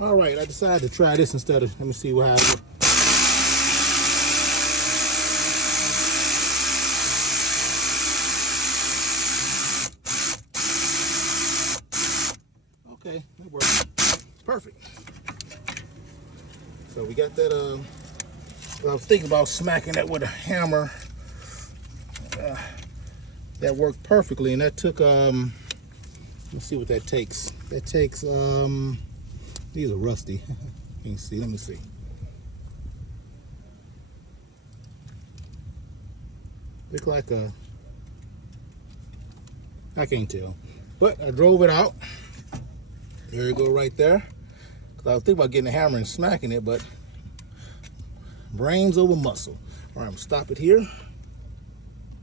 All right, I decided to try this instead of, let me see what happens. Okay, that works. Perfect. So we got that, I was thinking about smacking that with a hammer. That worked perfectly, and that took, let's see what that takes. That takes, these are rusty. You can see, let me see. Look like a, I can't tell. But I drove it out. There you go right there. I was thinking about getting a hammer and smacking it, but brains over muscle. All right, I'm gonna stop it here.